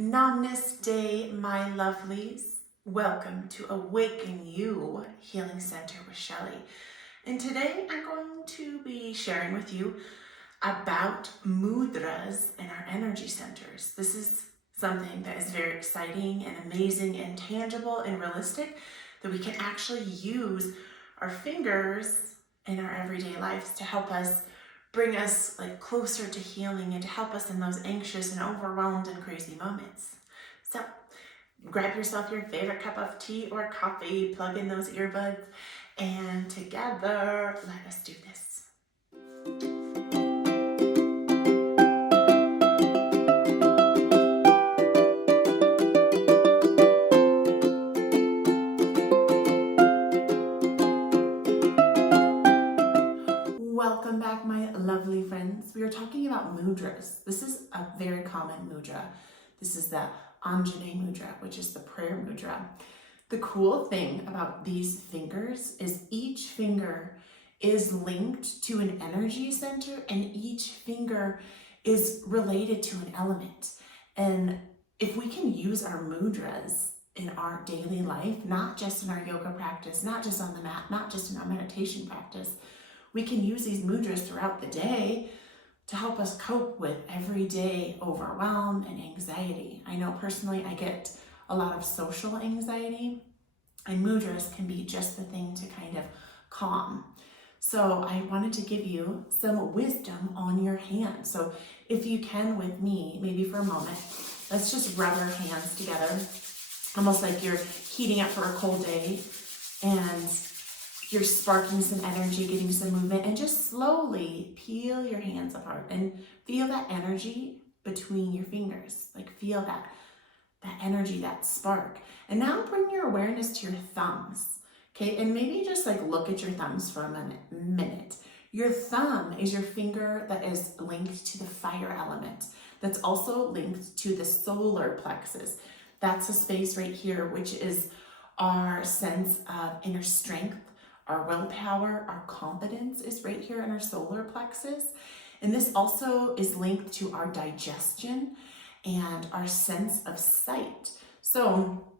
Namaste, my lovelies. Welcome to Awaken You Healing Center with Shelly. And today I'm going to be sharing with you about mudras and our energy centers. This is something that is very exciting and amazing and tangible and realistic, that we can actually use our fingers in our everyday lives to help us bring us closer to healing and to help us in those anxious and overwhelmed and crazy moments. So grab yourself your favorite cup of tea or coffee, plug in those earbuds, and together, let us do this. Welcome back, my lovely friends. We are talking about mudras. This is a very common mudra. This is the Anjali mudra, which is the prayer mudra. The cool thing about these fingers is each finger is linked to an energy center, and each finger is related to an element. And if we can use our mudras in our daily life, not just in our yoga practice, not just on the mat, not just in our meditation practice, we can use these mudras throughout the day to help us cope with everyday overwhelm and anxiety. I know personally I get a lot of social anxiety, and mudras can be just the thing to kind of calm. So I wanted to give you some wisdom on your hands. So if you can with me, maybe for a moment, let's just rub our hands together, almost like you're heating up for a cold day and you're sparking some energy, getting some movement, and just slowly peel your hands apart and feel that energy between your fingers. Feel that energy, that spark. And now bring your awareness to your thumbs, okay? And maybe just look at your thumbs for a minute. Your thumb is your finger that is linked to the fire element. That's also linked to the solar plexus. That's a space right here, which is our sense of inner strength. Our willpower, our confidence is right here in our solar plexus. And this also is linked to our digestion and our sense of sight. So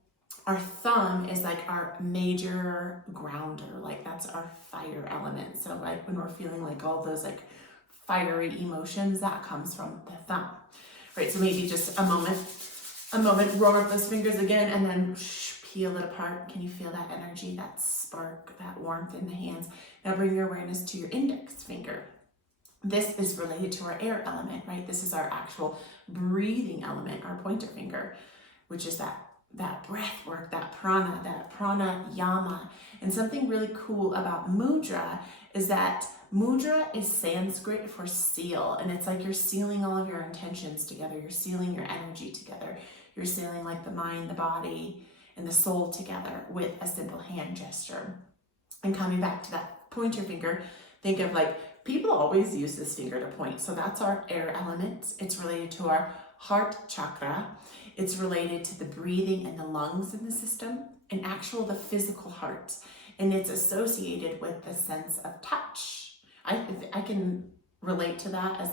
our thumb is our major grounder, that's our fire element. So when we're feeling all those fiery emotions, that comes from the thumb, right? So maybe just a moment, roll up those fingers again, and then peel it apart. Can you feel that energy, that spark, that warmth in the hands? Now bring your awareness to your index finger. This is related to our air element, right? This is our actual breathing element, our pointer finger, which is that breath work, that pranayama. And something really cool about mudra is that mudra is Sanskrit for seal. And it's you're sealing all of your intentions together. You're sealing your energy together. You're sealing the mind, the body, and the soul together with a simple hand gesture. And coming back to that pointer finger, think of people always use this finger to point. So that's our air element. It's related to our heart chakra. It's related to the breathing and the lungs in the system, and the physical heart. And it's associated with the sense of touch. I can relate to that as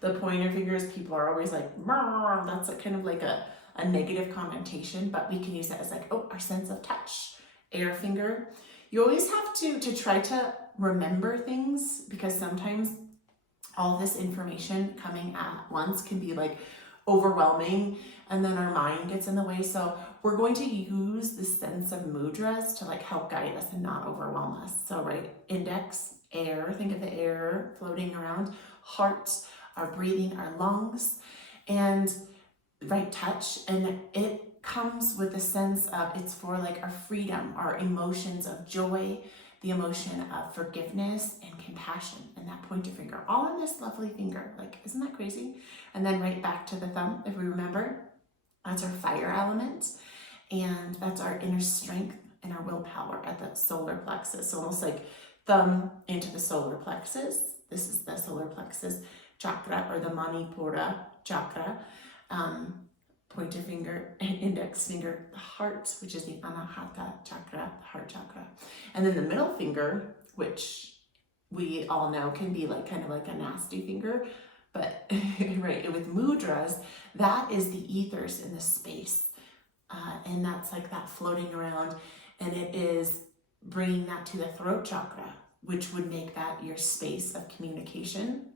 the pointer fingers. People are always that's kind of a negative connotation, but we can use that as our sense of touch. Air finger. You always have to try to remember things, because sometimes all this information coming at once can be overwhelming, and then our mind gets in the way. So we're going to use the sense of mudras to help guide us and not overwhelm us. So right, index, air, think of the air floating around, heart, our breathing, our lungs, and right, touch, and it comes with a sense of, it's for our freedom, our emotions of joy, the emotion of forgiveness and compassion, and that pointer finger, all on this lovely finger. Isn't that crazy? And then right back to the thumb, if we remember, that's our fire element, and that's our inner strength and our willpower at the solar plexus. So almost thumb into the solar plexus. This is the solar plexus chakra, or the Manipura chakra. Pointer finger and index finger, the heart, which is the Anahata chakra, the heart chakra. And then the middle finger, which we all know can be kind of a nasty finger, But right, with mudras, that is the ethers in the space. And that's like that floating around, and it is bringing that to the throat chakra, which would make that your space of communication.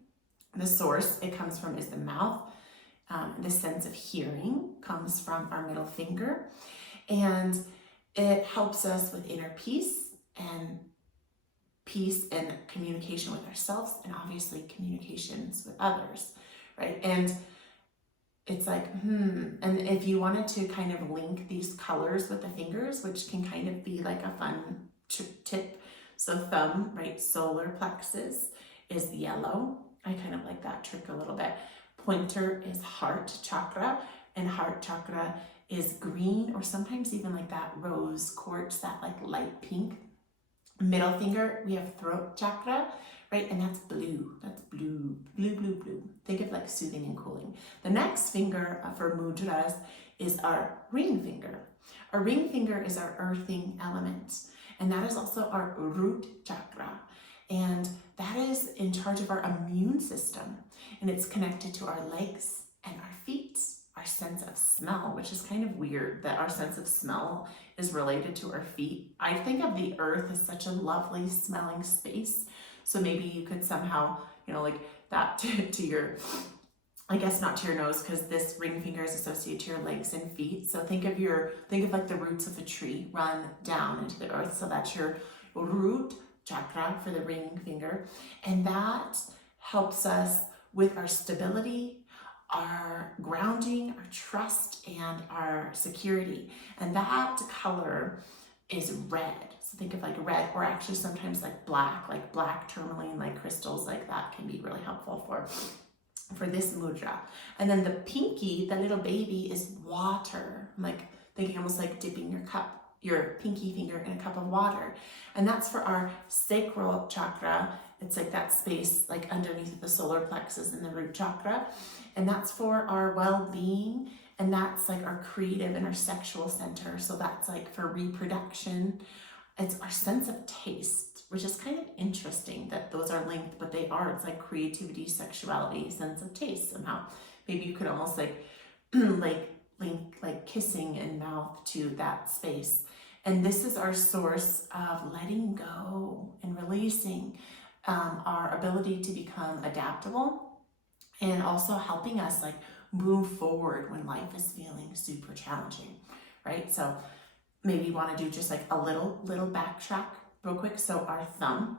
The source it comes from is the mouth. The sense of hearing comes from our middle finger, and it helps us with inner peace and communication with ourselves, and obviously communications with others, right? And it's like, and if you wanted to kind of link these colors with the fingers, which can kind of be like a fun tip. So thumb, right, solar plexus is yellow. I kind of like that trick a little bit. Pointer is heart chakra, and heart chakra is green, or sometimes even like that rose quartz, that like light pink. Middle finger, we have throat chakra, right? And that's blue. That's blue, blue, blue, blue. Think of like soothing and cooling. The next finger for mudras is our ring finger. Our ring finger is our earthing element, and that is also our root chakra. And that is in charge of our immune system, and it's connected to our legs and our feet, our sense of smell, which is kind of weird that our sense of smell is related to our feet. I think of the earth as such a lovely smelling space. So maybe you could somehow, like that to your, I guess not to your nose, because this ring finger is associated to your legs and feet. So think of like the roots of a tree run down into the earth. So that's your root chakra for the ring finger. And that helps us with our stability, our grounding, our trust, and our security. And that color is red. So think of like red, or actually sometimes like black tourmaline, like crystals like that can be really helpful for this mudra. And then the pinky, the little baby, is water. I'm like thinking almost like dipping your pinky finger in a cup of water. And that's for our sacral chakra. It's like that space like underneath the solar plexus and the root chakra. And that's for our well-being, and that's like our creative and our sexual center. So that's like for reproduction. It's our sense of taste, which is kind of interesting that those are linked, but they are. It's like creativity, sexuality, sense of taste somehow. Maybe you could almost like link like kissing and mouth to that space. And this is our source of letting go and releasing, our ability to become adaptable, and also helping us like move forward when life is feeling super challenging, right? So maybe you want to do just like a little backtrack real quick. So our thumb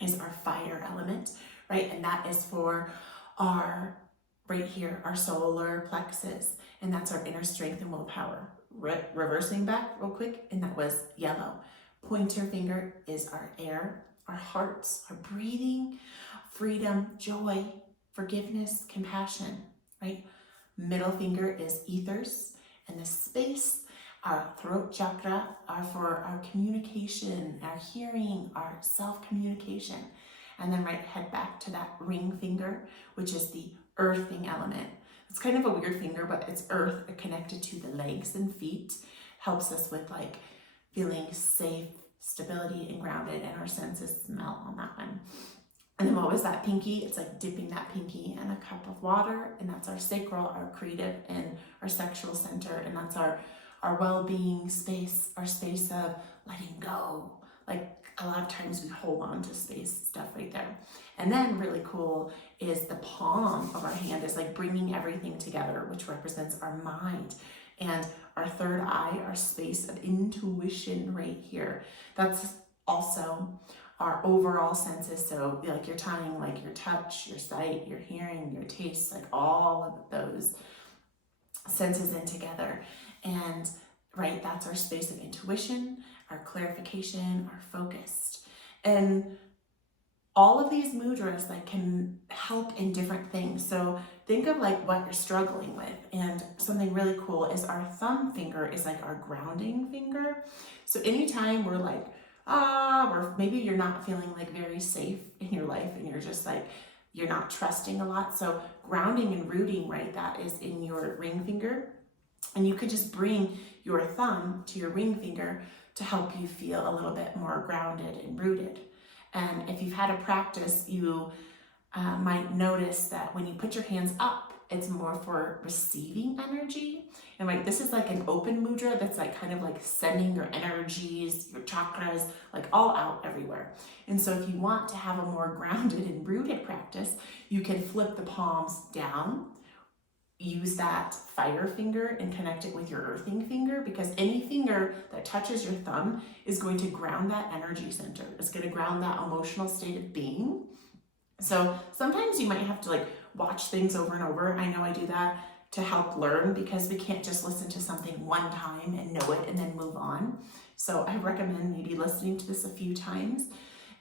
is our fire element, right? And that is for our, right here, our solar plexus, and that's our inner strength and willpower. Reversing back real quick, and that was yellow. Pointer finger is our air, our hearts, our breathing, freedom, joy, forgiveness, compassion, right? Middle finger is ethers, and the space, our throat chakra, are for our communication, our hearing, our self-communication. And then head back to that ring finger, which is the earthing element. It's kind of a weird finger, but it's earth connected to the legs and feet. Helps us with like feeling safe, stability, and grounded, and our sense of smell on that one. And then what was that pinky? It's like dipping that pinky in a cup of water, and that's our sacral, our creative, and our sexual center, and that's our well-being space, our space of letting go. Like a lot of times we hold on to space stuff right there. And then really cool is the palm of our hand is like bringing everything together, which represents our mind. And our third eye, our space of intuition right here. That's also our overall senses. So like you're tying like your touch, your sight, your hearing, your taste, like all of those senses in together. And right, that's our space of intuition, our clarification, our focused. And all of these mudras like can help in different things. So think of like what you're struggling with. And something really cool is our thumb finger is like our grounding finger. So anytime we're like, or maybe you're not feeling like very safe in your life and you're just like, you're not trusting a lot. So grounding and rooting, right, that is in your ring finger. And you could just bring your thumb to your ring finger to help you feel a little bit more grounded and rooted. And if you've had a practice, you might notice that when you put your hands up, it's more for receiving energy. And like this is like an open mudra that's like kind of like sending your energies, your chakras, like all out everywhere. And so if you want to have a more grounded and rooted practice, you can flip the palms down, use that fire finger and connect it with your earthing finger, because any finger that touches your thumb is going to ground that energy center. It's going to ground that emotional state of being. So sometimes you might have to like watch things over and over. I know I do that to help learn, because we can't just listen to something one time and know it and then move on. So I recommend maybe listening to this a few times,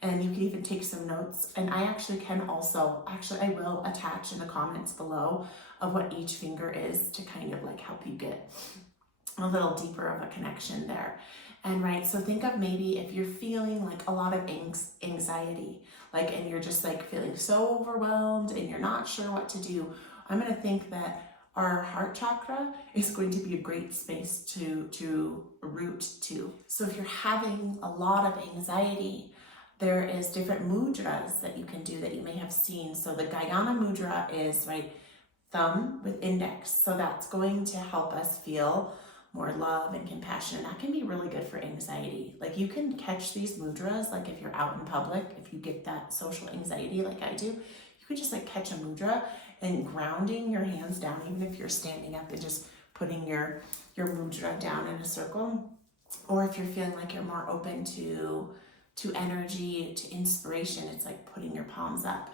and you can even take some notes. And I actually can also, I will attach in the comments below of what each finger is to kind of like help you get a little deeper of a connection there. And right, so think of maybe if you're feeling like a lot of anxiety, like, and you're just like feeling so overwhelmed and you're not sure what to do, I'm going to think that our heart chakra is going to be a great space to root to. So if you're having a lot of anxiety, there is different mudras that you can do that you may have seen. So the Guyana mudra is right, thumb with index. So that's going to help us feel more love and compassion. And that can be really good for anxiety. Like you can catch these mudras, like if you're out in public, if you get that social anxiety like I do, you can just like catch a mudra and grounding your hands down, even if you're standing up, and just putting your mudra down in a circle. Or if you're feeling like you're more open to energy, to inspiration, it's like putting your palms up.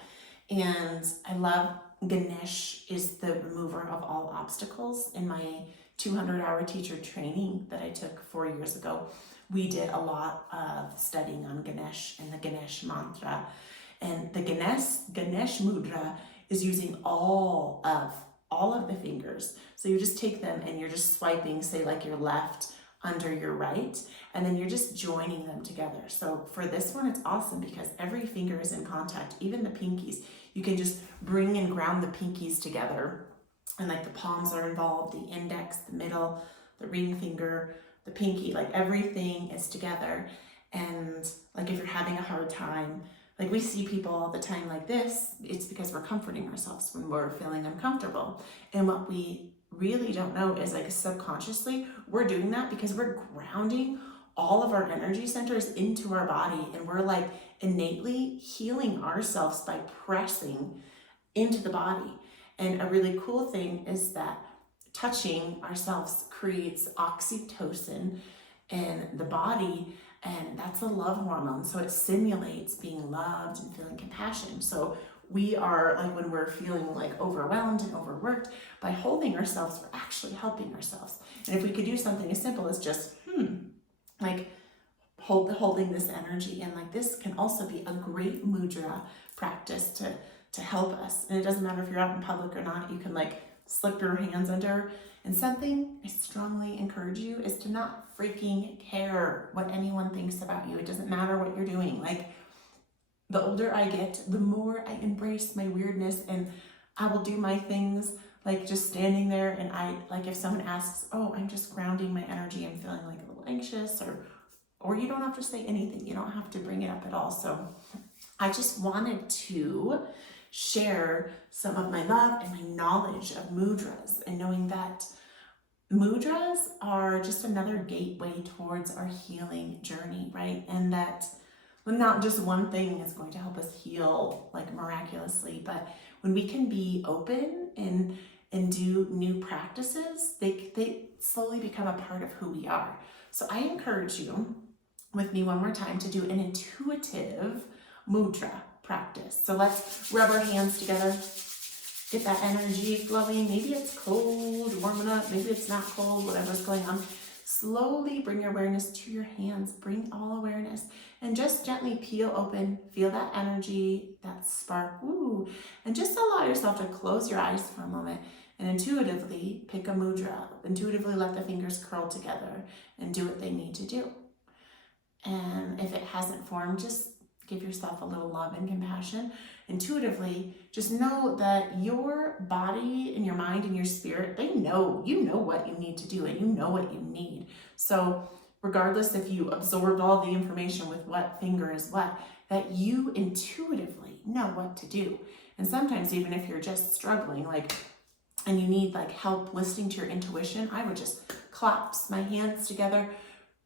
And I love Ganesh is the remover of all obstacles. In my 200-hour teacher training that I took 4 years ago, we did a lot of studying on Ganesh and the Ganesh mantra. And the Ganesh mudra is using all of the fingers. So you just take them and you're just swiping, say like your left under your right, and then you're just joining them together. So for this one, it's awesome because every finger is in contact, even the pinkies. You can just bring and ground the pinkies together, and like the palms are involved, the index, the middle, the ring finger, the pinky, like everything is together. And like if you're having a hard time, like we see people all the time like this, it's because we're comforting ourselves when we're feeling uncomfortable. And what we really don't know is like subconsciously we're doing that because we're grounding all of our energy centers into our body, and we're like innately healing ourselves by pressing into the body. And a really cool thing is that touching ourselves creates oxytocin in the body, and that's a love hormone. So it simulates being loved and feeling compassion. So we are like, when we're feeling like overwhelmed and overworked, by holding ourselves, we're actually helping ourselves. And if we could do something as simple as just, like holding this energy, and like this can also be a great mudra practice to help us. And it doesn't matter if you're out in public or not, you can like slip your hands under. And something I strongly encourage you is to not freaking care what anyone thinks about you. It doesn't matter what you're doing. Like the older I get, the more I embrace my weirdness, and I will do my things like just standing there. And I like, if someone asks, oh, I'm just grounding my energy, I'm feeling like a little anxious, or you don't have to say anything. You don't have to bring it up at all. So I just wanted to share some of my love and my knowledge of mudras, and knowing that mudras are just another gateway towards our healing journey, right? And that not just one thing is going to help us heal like miraculously, but when we can be open and do new practices, they slowly become a part of who we are. So I encourage you with me one more time to do an intuitive mudra practice. So let's rub our hands together, get that energy flowing. Maybe it's cold, warming up, maybe it's not cold, whatever's going on. Slowly bring your awareness to your hands, bring all awareness, and just gently peel open, feel that energy, that spark, and just allow yourself to close your eyes for a moment and intuitively pick a mudra, intuitively let the fingers curl together and do what they need to do. And if it hasn't formed, just give yourself a little love and compassion. Intuitively, just know that your body and your mind and your spirit, they know, you know what you need to do, and you know what you need. So regardless if you absorbed all the information with what finger is what, that you intuitively know what to do. And sometimes even if you're just struggling, like, and you need like help listening to your intuition, I would just clasp my hands together,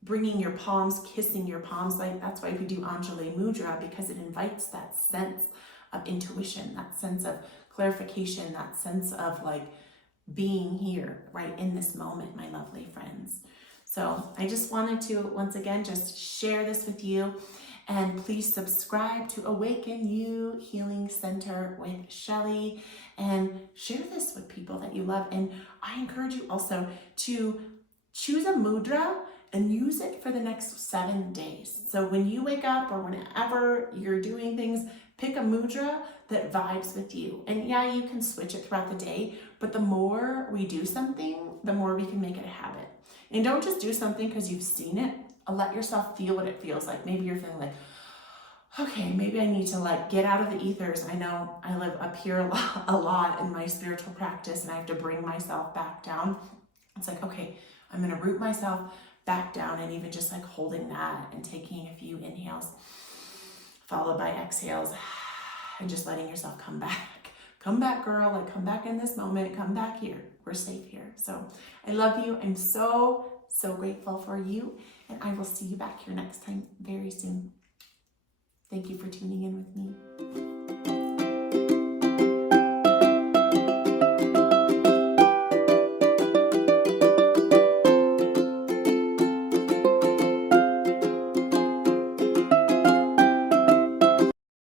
bringing your palms, kissing your palms. Like, that's why we do Anjali Mudra, because it invites that sense of intuition, that sense of clarification, that sense of like being here right in this moment, my lovely friends. So I just wanted to once again just share this with you, and please subscribe to Awaken You Healing Center with Shelly, and share this with people that you love. And I encourage you also to choose a mudra and use it for the next 7 days. So when you wake up or whenever you're doing things, pick a mudra that vibes with you. And yeah, you can switch it throughout the day, but the more we do something, the more we can make it a habit. And don't just do something because you've seen it. Let yourself feel what it feels like. Maybe you're feeling like, okay, maybe I need to like get out of the ethers. I know I live up here a lot in my spiritual practice, and I have to bring myself back down. It's like, okay, I'm going to root myself back down, and even just like holding that and taking a few inhales followed by exhales, and just letting yourself come back. Come back, girl, like come back in this moment, come back here. We're safe here. So I love you. I'm so grateful for you, and I will see you back here next time very soon. Thank you for tuning in with me.